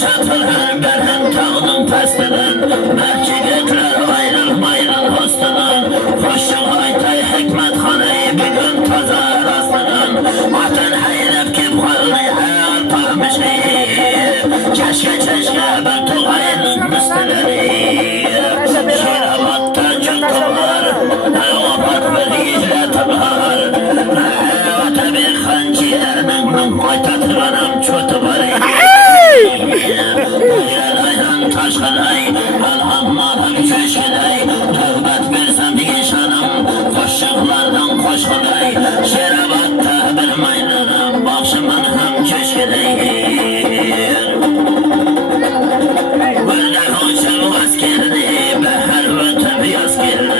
Çatılar berhem tağının pastadan, mercekler ayrılmayın hastadan. Koşun aytay hikmet hanayı bir gün taza rastladan. Atan haylap kim halını hayal tahmışı. Keşke bir tuğayının müsteleri. Şirabatta cıltılar, obat bir hicret var. Ata bir hanciyenin aytatılanım çotu var. Taşkılay, alhammalım köşkülay. Növbet versem yaşanım, koşuklardan koşkulay. Şerabatta bir maydanım, bakşımın hem köşkülay. Burada hoşum vaz geldi, behar ötüm yaz geldi.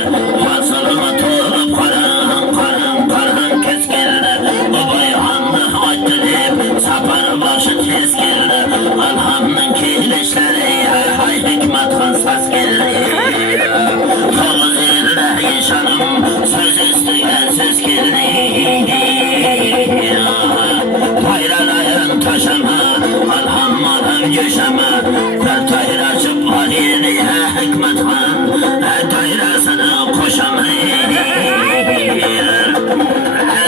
Hasılımı tuğrup karan kes geldi. O bayhanlı aydınıp, sapar başı tez geldi. Alhamdın kirleşleri, hay hikmet hassas geldi. Havuz ile yaşanım, söz üstüne söz geldi. Hayralayın taşıma, alhammalım göşeme. Bir tahir açıp halini, hikmet han, dairasını koşamayın.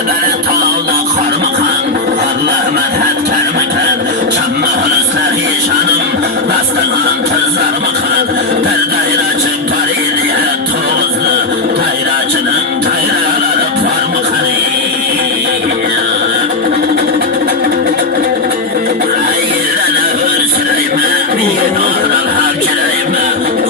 Ebele tağla karmıkan, Allah merhet kermikan. Çamma hırslar yaşanım, bastığın tızlar mıkan. Bir tahir açıp halini, toğuzlu, tayracının tayraları parmıkan. Ayrana hırsırayma, bir oğral havcırayma.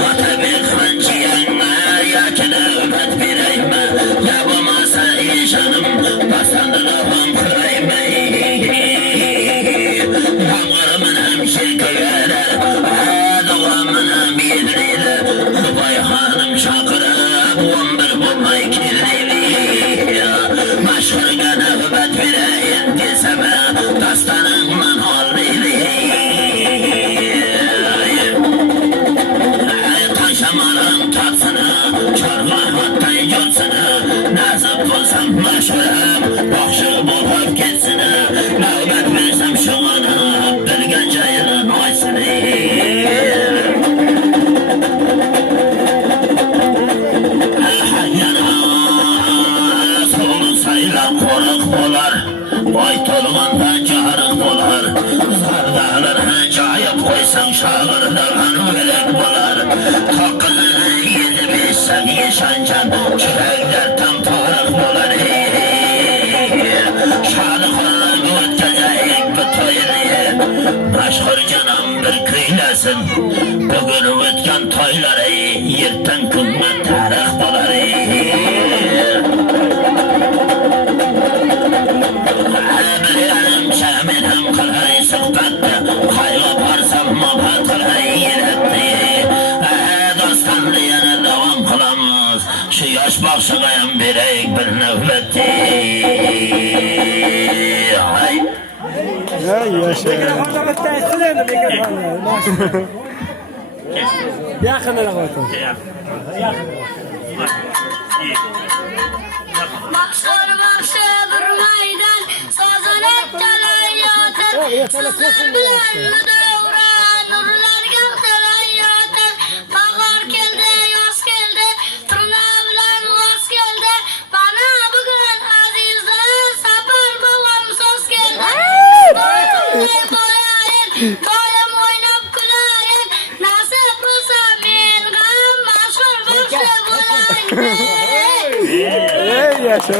Ata bir hanciyayma, yakin övmet birayma. Yapamasa yaşanım, bastandığım kırayma. Hamurımın hem şirkayla, doğamın hem yedriyle. Bayhanım çakırıp, 11 bulmay kirliyli. Maşhurga növbet birayın deseme, dastanımın holliyli. Taşamalım tatsını, çorba hattay corsını. Nasip bulsam maşhuram, bakşı bulup geçsini. Növbet versem şuanı, bilgen cayının oysını. Oy tolğanda carıq bolar. Zardağlarına cayıb qoysan şağırlarına ölek bolar. Toqqızını yedib içsən yaşancan, çürəklər tam tarıq bolar. Şadıqlarına ötkəcəyik bu toyunu. Məşğul canım bir kıylasın, bugün ötken toyları yerdən kümmet tarix bolar. Şahmedim kılay sıktattı, hayva parsam mabat kılay yenetti. Dostanlı yana devam kılamaz, şu yaş bakşıgayan bireyik bir nöbeti. Hey yaşa. Mikrofonda bittiğin mi mikrofonda? Yakın ele koydum. Bakşar durmaydan, sazan ettiler yatır. Sızır bilen davra, nurlar gökteler yatır. Bahar geldi, yaz geldi, turna bilen vaz geldi. Bana bugün azizler, sapar babam söz geldi. Boytumda boyayın, boyum oynap gülayın. Nasip bulsa bin gam, maşhur bakşı bulayın. Hey yaşa.